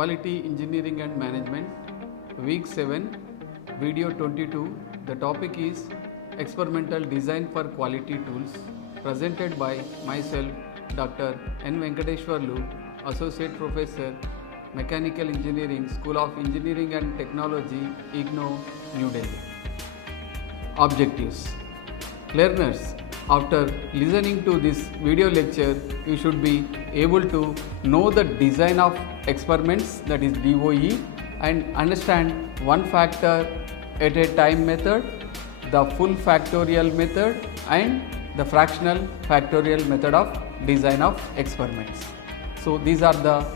Quality Engineering and Management, Week 7, Video 22. The topic is Experimental Design for Quality Tools, presented by myself, Dr. N.Venkateshwarlu, Associate Professor, Mechanical Engineering, School of Engineering and Technology, IGNOU, New Delhi. Objectives. Learners, after listening to this video lecture, you should be able to know the design of experiments, that is DOE, and understand one factor at a time method, the full factorial method, and the fractional factorial method of design of experiments. So these are the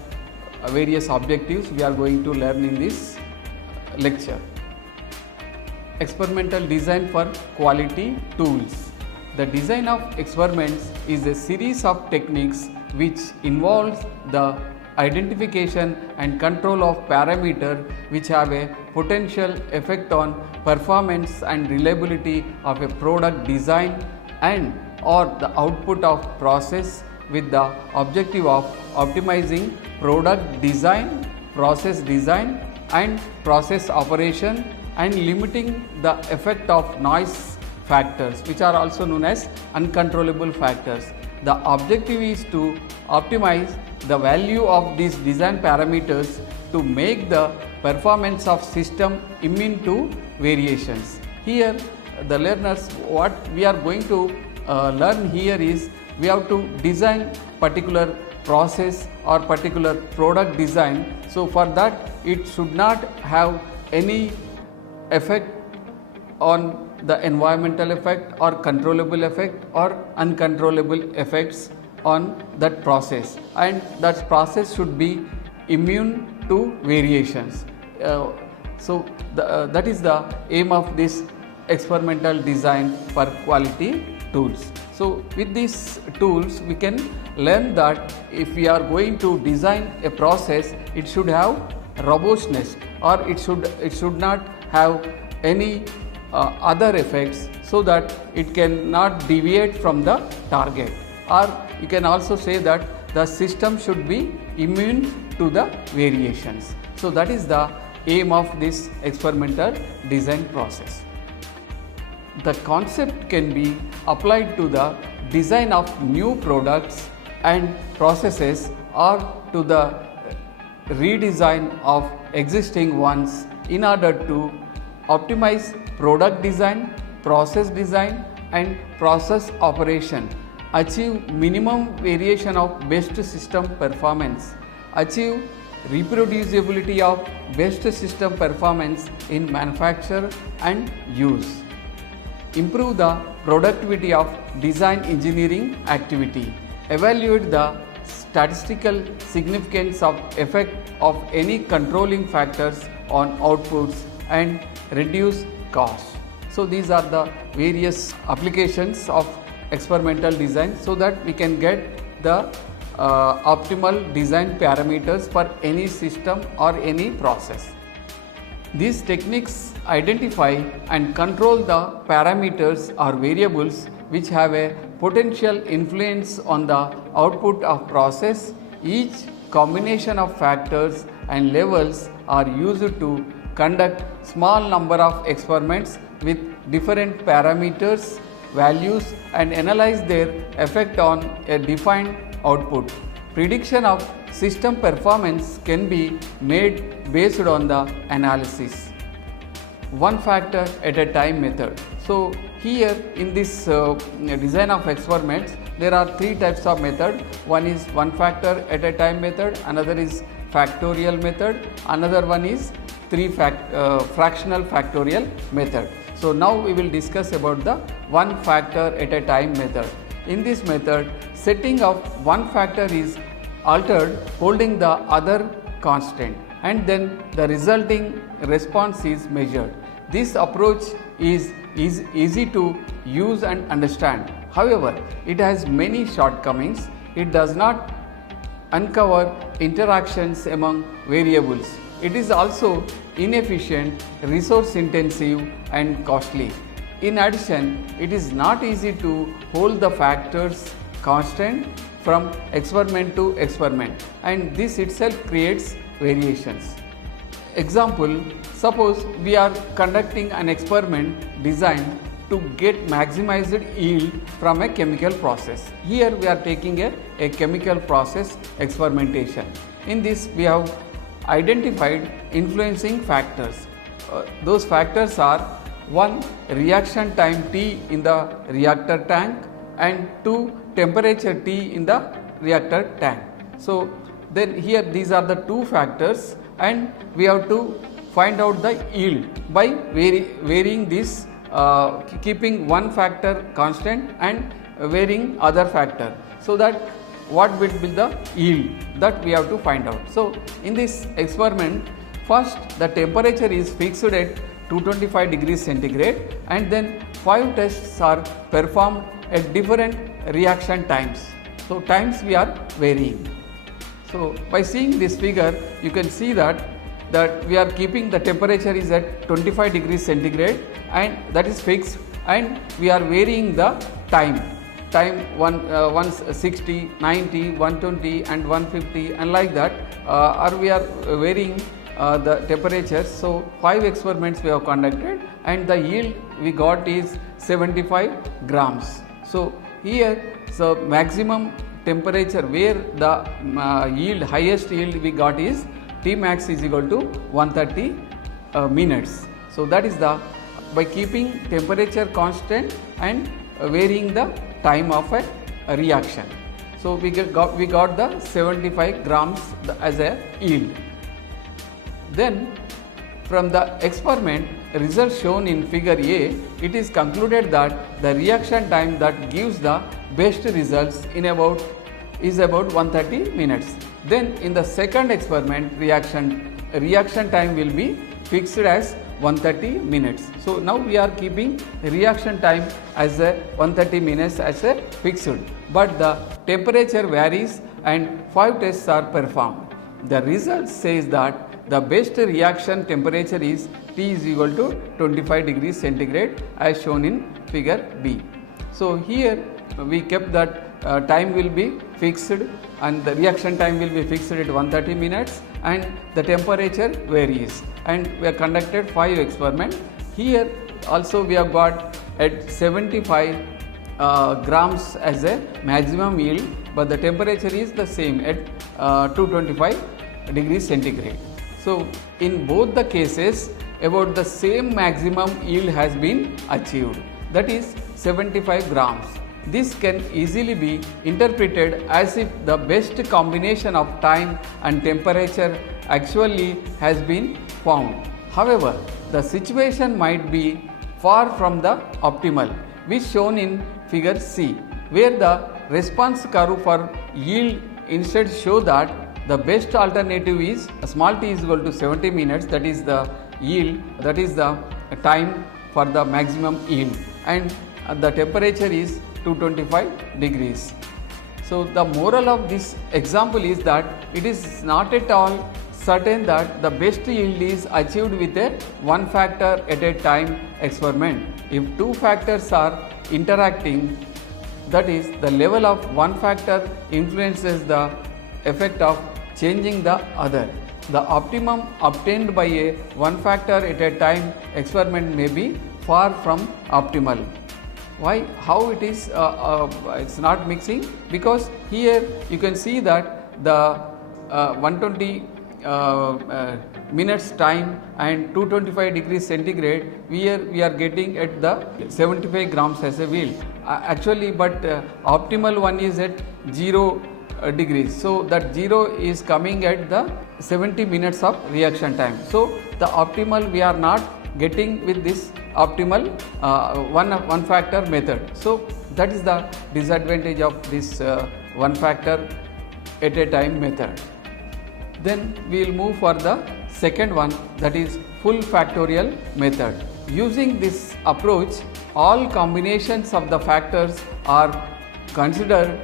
various objectives we are going to learn in this lecture. Experimental design for quality tools. The design of experiments is a series of techniques which involves the identification and control of parameters which have a potential effect on performance and reliability of a product design and or the output of process with the objective of optimizing product design, process design and process operation, and limiting the effect of noise factors, which are also known as uncontrollable factors. The objective is to optimize the value of these design parameters to make the performance of system immune to variations. Here the learners, what we are going to learn here is we have to design particular process or particular product design. So for that it should not have any effect on the environmental effect or controllable effect or uncontrollable effects on that process, and that process should be immune to variations. That is the aim of this experimental design for quality tools. So with these tools we can learn that if we are going to design a process, it should have robustness, or it should not have any other effects, so that it cannot deviate from the target, or you can also say that the system should be immune to the variations. So that is the aim of this experimental design process. The concept can be applied to the design of new products and processes, or to the redesign of existing ones in order to optimize product design, process design and process operation, achieve minimum variation of best system performance, achieve reproducibility of best system performance in manufacture and use, improve the productivity of design engineering activity, evaluate the statistical significance of effect of any controlling factors on outputs, and reduce cost. So these are the various applications of experimental design, so that we can get the optimal design parameters for any system or any process. These techniques identify and control the parameters or variables which have a potential influence on the output of process. Each combination of factors and levels are used to conduct small number of experiments with different parameters, values, and analyze their effect on a defined output. Prediction of system performance can be made based on the analysis. One factor at a time method. So here in this design of experiments, there are three types of method. One is one factor at a time method, another is factorial method, another one is fractional factorial method. So now we will discuss about the one factor at a time method. In this method, setting of one factor is altered holding the other constant, and then the resulting response is measured. This approach is easy to use and understand. However, it has many shortcomings. It does not uncover interactions among variables. It is also inefficient, resource intensive and costly. In addition, it is not easy to hold the factors constant from experiment to experiment, and this itself creates variations. Example, suppose we are conducting an experiment designed to get maximized yield from a chemical process. Here we are taking a chemical process experimentation. In this we have identified influencing factors. Those factors are 1. Reaction time T in the reactor tank, and 2. Temperature T in the reactor tank. So then here these are the two factors, and we have to find out the yield by varying this, keeping one factor constant and varying other factor, so that what will be the yield that we have to find out. So in this experiment, first the temperature is fixed at 225 degrees centigrade, and then 5 tests are performed at different reaction times. So times we are varying. So by seeing this figure, you can see that we are keeping the temperature is at 25 degrees centigrade, and that is fixed, and we are varying the time 160, 90, 120 and 150 and like that, or we are varying the temperature. So 5 experiments we have conducted, and the yield we got is 75 grams. So here, so maximum temperature where the highest yield we got is T max is equal to 130 minutes. So that is the, by keeping temperature constant and varying the time of a reaction. So we got the 75 grams as a yield. Then from the experiment results shown in figure A, it is concluded that the reaction time that gives the best results is about 130 minutes. Then in the second experiment, reaction time will be fixed as 130 minutes. So now we are keeping reaction time as a 130 minutes as a fixed, but the temperature varies and 5 tests are performed. The result says that the best reaction temperature is T is equal to 25 degrees centigrade as shown in figure B. So here we kept that time will be fixed, and the reaction time will be fixed at 130 minutes, and the temperature varies, and we have conducted 5 experiments. Here also we have got at 75 grams as a maximum yield, but the temperature is the same at 225 degrees centigrade. So in both the cases about the same maximum yield has been achieved, that is 75 grams. This can easily be interpreted as if the best combination of time and temperature actually has been found. However, the situation might be far from the optimal, which shown in figure C, where the response curve for yield instead show that the best alternative is small t is equal to 70 minutes, that is the yield, that is the time for the maximum yield, and the temperature is 225 degrees. So the moral of this example is that it is not at all certain that the best yield is achieved with a one factor at a time experiment. If two factors are interacting, that is the level of one factor influences the effect of changing the other. The optimum obtained by a one factor at a time experiment may be far from optimal. Why? How it is? It's not mixing, because here you can see that the 120 minutes time and 225 degrees centigrade, we are getting at the 75 grams as a yield. Actually, but optimal one is at 0 degrees. So that 0 is coming at the 70 minutes of reaction time. So the optimal we are not getting with this optimal one factor method. So that is the disadvantage of this one factor at a time method. Then we will move for the second one, that is full factorial method. Using this approach, all combinations of the factors are considered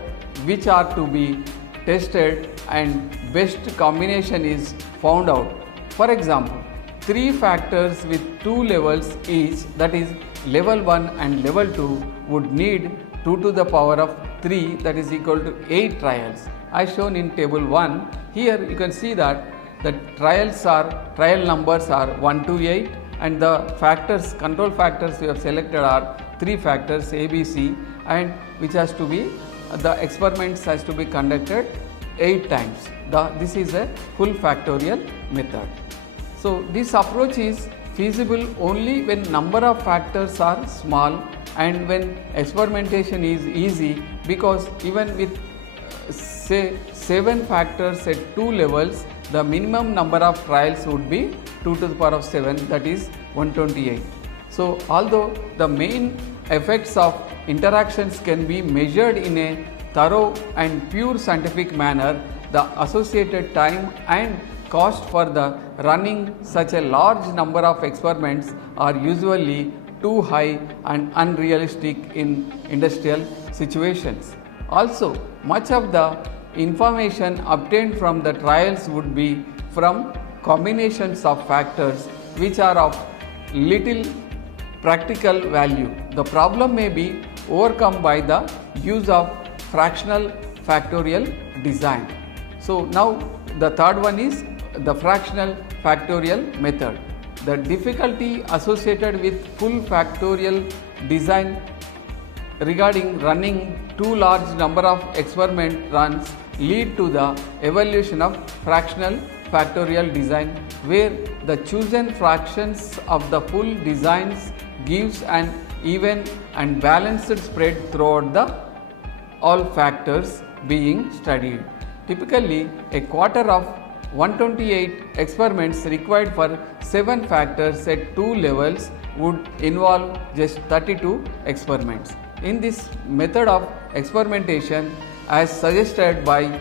which are to be tested, and best combination is found out. For example, 3 factors with 2 levels each, that is level 1 and level 2, would need 2 to the power of 3, that is equal to 8 trials, as shown in table 1. Here you can see that the trial numbers are 1 to 8, and the factors, control factors we have selected are 3 factors A, B, C, and which has to be, the experiments has to be conducted 8 times. This is a full factorial method. So this approach is feasible only when number of factors are small and when experimentation is easy, because even with say 7 factors at 2 levels, the minimum number of trials would be 2 to the power of 7, that is 128. So although the main effects of interactions can be measured in a thorough and pure scientific manner, the associated time and cost for the running such a large number of experiments are usually too high and unrealistic in industrial situations. Also, much of the information obtained from the trials would be from combinations of factors which are of little practical value. The problem may be overcome by the use of fractional factorial design. So now the third one is the fractional factorial method. The difficulty associated with full factorial design regarding running too large number of experiment runs lead to the evaluation of fractional factorial design, where the chosen fractions of the full designs gives an even and balanced spread throughout the all factors being studied. Typically, a quarter of 128 experiments required for 7 factors at 2 levels would involve just 32 experiments. In this method of experimentation, as suggested by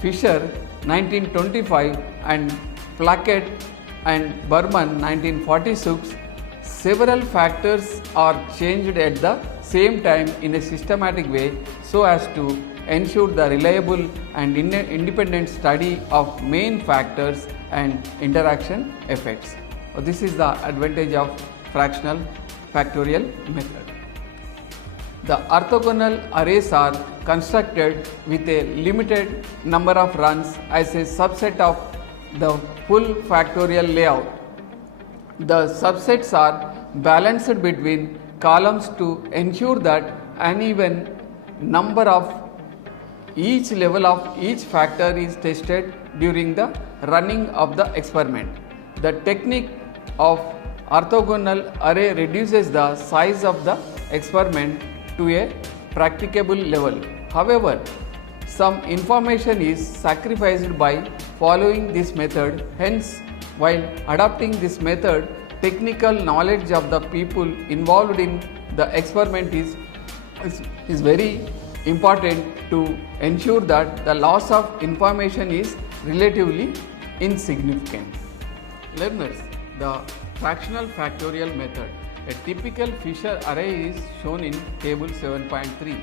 Fisher 1925 and Plackett and Berman 1946, several factors are changed at the same time in a systematic way so as to ensure the reliable and independent study of main factors and interaction effects. This is the advantage of fractional factorial method. The orthogonal arrays are constructed with a limited number of runs as a subset of the full factorial layout. The subsets are balanced between columns to ensure that an even number of each level of each factor is tested during the running of the experiment. The technique of orthogonal array reduces the size of the experiment to a practicable level. However, some information is sacrificed by following this method. Hence, while adopting this method, technical knowledge of the people involved in the experiment is very important to ensure that the loss of information is relatively insignificant. Learners, the fractional factorial method. A typical Fisher array is shown in table 7.3.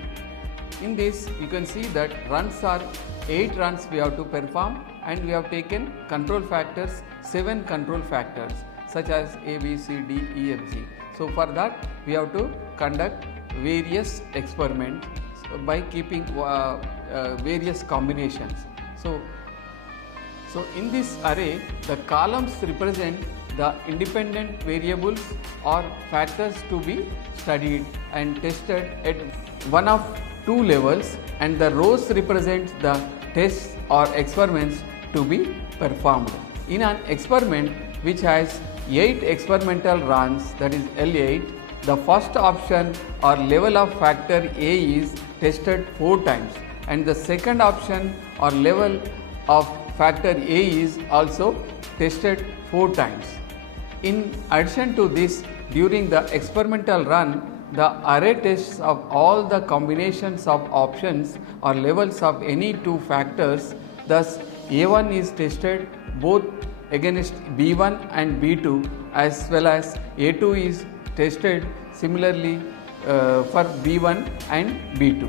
In this, you can see that runs are 8 runs we have to perform, and we have taken control factors, 7 control factors such as A, B, C, D, E, F, G. So for that, we have to conduct various experiments by keeping various combinations. So in this array, the columns represent the independent variables or factors to be studied and tested at one of 2 levels, and the rows represent the tests or experiments to be performed. In an experiment which has 8 experimental runs, that is L8, the first option or level of factor A is tested 4 times, and the second option or level of factor A is also tested 4 times. In addition to this, during the experimental run, the array tests of all the combinations of options or levels of any 2 factors. Thus, A1 is tested both against B1 and B2, as well as A2 is tested similarly for B1 and B2.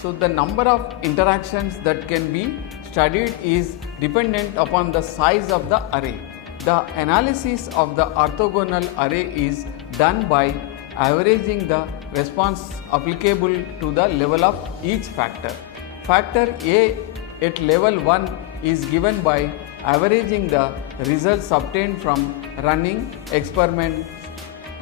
So the number of interactions that can be studied is dependent upon the size of the array. The analysis of the orthogonal array is done by averaging the response applicable to the level of each factor. Factor A at level 1 is given by averaging the results obtained from running experiment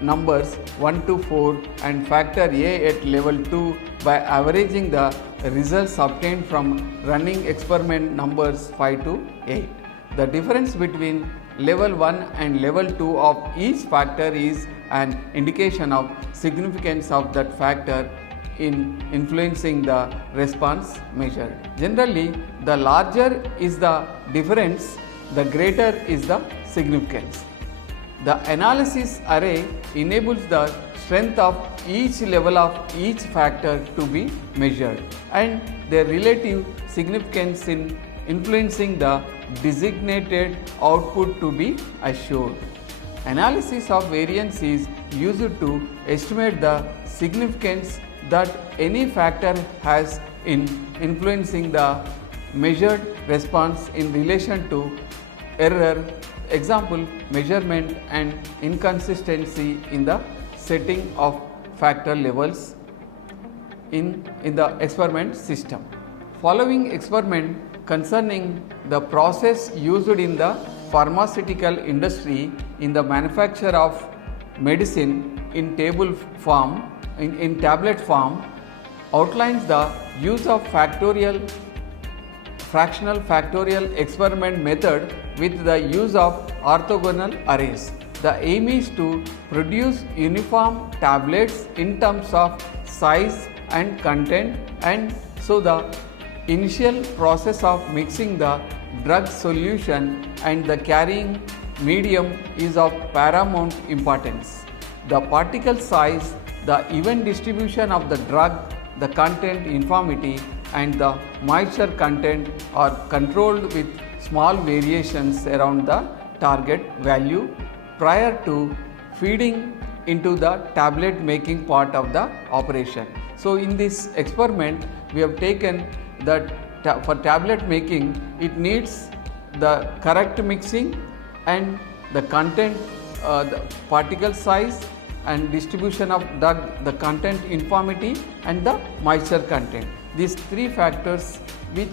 numbers 1 to 4 and factor A at level 2 by averaging the results obtained from running experiment numbers 5 to 8. The difference between level 1 and level 2 of each factor is an indication of significance of that factor in influencing the response measured. Generally, the larger is the difference, the greater is the significance. The analysis array enables the strength of each level of each factor to be measured and their relative significance in influencing the designated output to be assured. Analysis of variance is used to estimate the significance that any factor has in influencing the measured response in relation to error, example, measurement and inconsistency in the setting of factor levels in the experiment system. Following experiment concerning the process used in the pharmaceutical industry in the manufacture of medicine in table form, in tablet form, outlines the use of fractional factorial experiment method with the use of orthogonal arrays. The aim is to produce uniform tablets in terms of size and content, and so the initial process of mixing the drug solution and the carrying medium is of paramount importance. The particle size, the even distribution of the drug, the content uniformity and the moisture content are controlled with small variations around the target value prior to feeding into the tablet making part of the operation. So in this experiment we have taken that for tablet making it needs the correct mixing and the content, the particle size and distribution of the content uniformity and the moisture content. These three factors which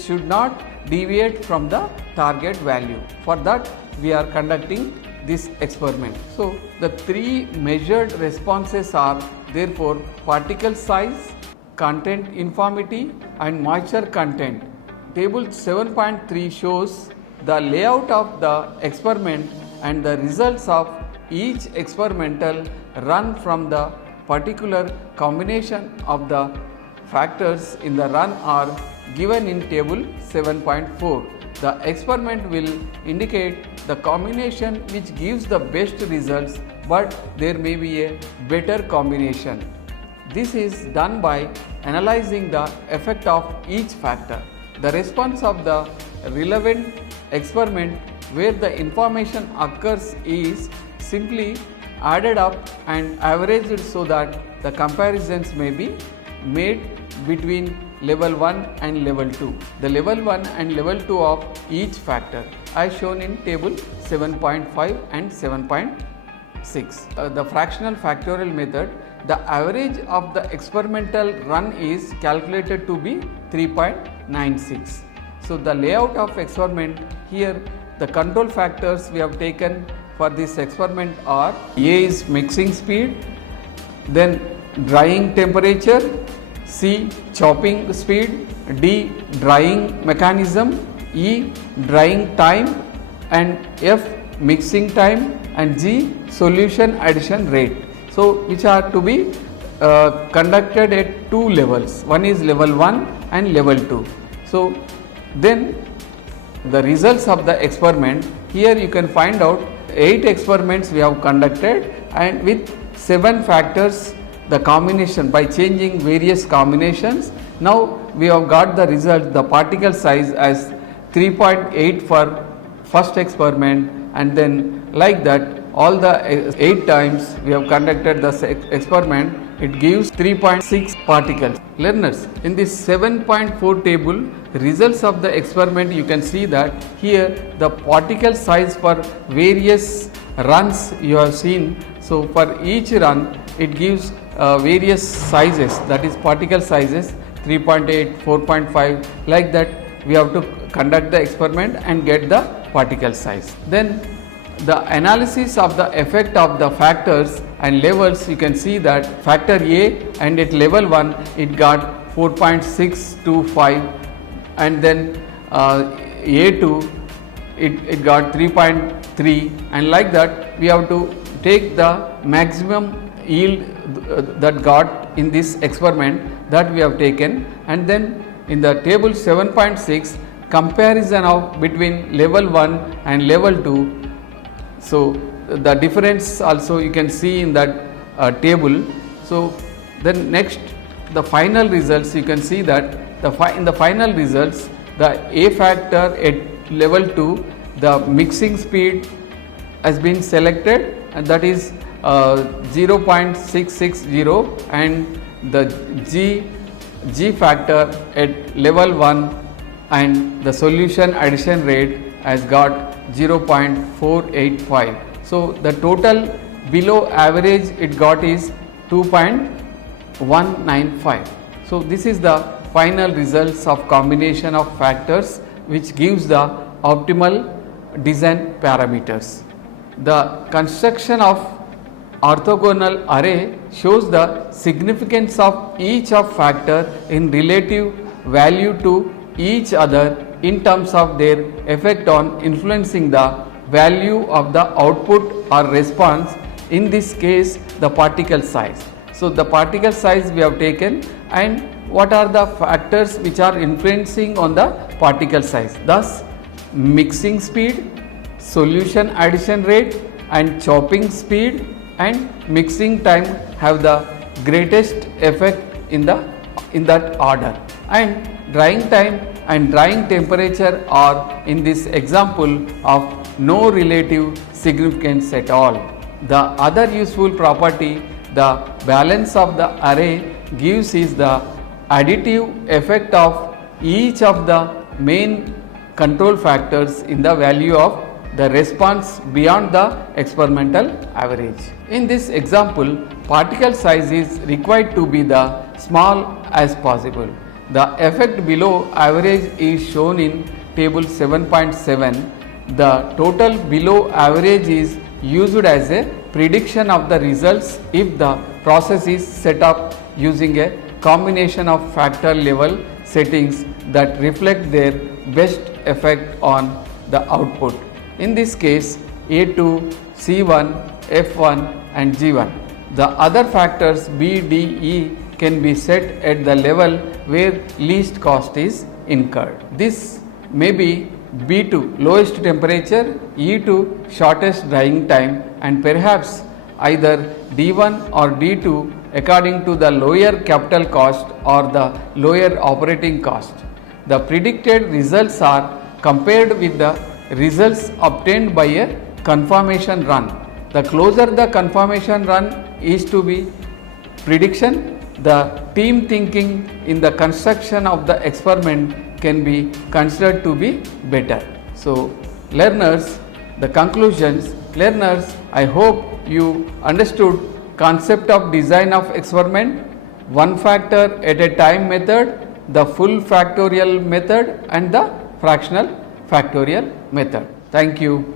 should not deviate from the target value. For that we are conducting this experiment. So the three measured responses are therefore particle size, content uniformity and moisture content. Table 7.3 shows the layout of the experiment and the results of each experimental run from the particular combination of the factors in the run are given in table 7.4. The experiment will indicate the combination which gives the best results, but there may be a better combination. This is done by analyzing the effect of each factor. The response of the relevant experiment where the information occurs is simply added up and averaged so that the comparisons may be made between level 1 and level 2. The level 1 and level 2 of each factor as shown in table 7.5 and 7.6. The fractional factorial method, the average of the experimental run is calculated to be 3.96. So the layout of experiment here, the control factors we have taken for this experiment are: A is mixing speed, then drying temperature, C chopping speed, D drying mechanism, E drying time and F mixing time and G solution addition rate. So which are to be conducted at two levels, one is level 1 and level 2. So then the results of the experiment, here you can find out 8 experiments we have conducted and with 7 factors the combination by changing various combinations. Now we have got the result, the particle size as 3.8 for first experiment, and then like that all the 8 times we have conducted the experiment, it gives 3.6 particles. Learners, in this 7.4 table, results of the experiment, you can see that here the particle size for various runs you have seen. So for each run it gives various sizes, that is particle sizes 3.8, 4.5, like that we have to conduct the experiment and get the particle size. Then the analysis of the effect of the factors and levels, you can see that factor A, and at level 1 it got 4.625, and then A2 it got 3.3, and like that we have to take the maximum yield that got in this experiment that we have taken, and then in the table 7.6 comparison of between level 1 and level 2. So the difference also you can see in that table. So then next, the final results, you can see that in the final results, the A factor at level 2, the mixing speed has been selected, and that is 0.660, and the G factor at level 1 and the solution addition rate has got 0.485. So the total below average it got is 2.195. So this is the final results of combination of factors which gives the optimal design parameters. The construction of orthogonal array shows the significance of each of factor in relative value to each other in terms of their effect on influencing the value of the output or response, in this case the particle size. So the particle size we have taken, and what are the factors which are influencing on the particle size? Thus mixing speed, solution addition rate, and chopping speed and mixing time have the greatest effect in that order, and drying time and drying temperature are in this example of no relative significance at all. The other useful property the balance of the array gives is the additive effect of each of the main control factors in the value of the response beyond the experimental average. In this example, particle size is required to be the small as possible. The effect below average is shown in table 7.7. The total below average is used as a prediction of the results if the process is set up using a combination of factor level settings that reflect their best effect on the output. In this case, A2, C1, F1 and G1. The other factors B, D, E can be set at the level where least cost is incurred. This may be B2 lowest temperature, E2 shortest drying time, and perhaps either D1 or D2 according to the lower capital cost or the lower operating cost. The predicted results are compared with the results obtained by a confirmation run. The closer the confirmation run is to be prediction, the team thinking in the construction of the experiment can be considered to be better. So learners, the conclusions, learners, I hope you understood concept of design of experiment, one factor at a time method, the full factorial method and the fractional factorial method. Thank you.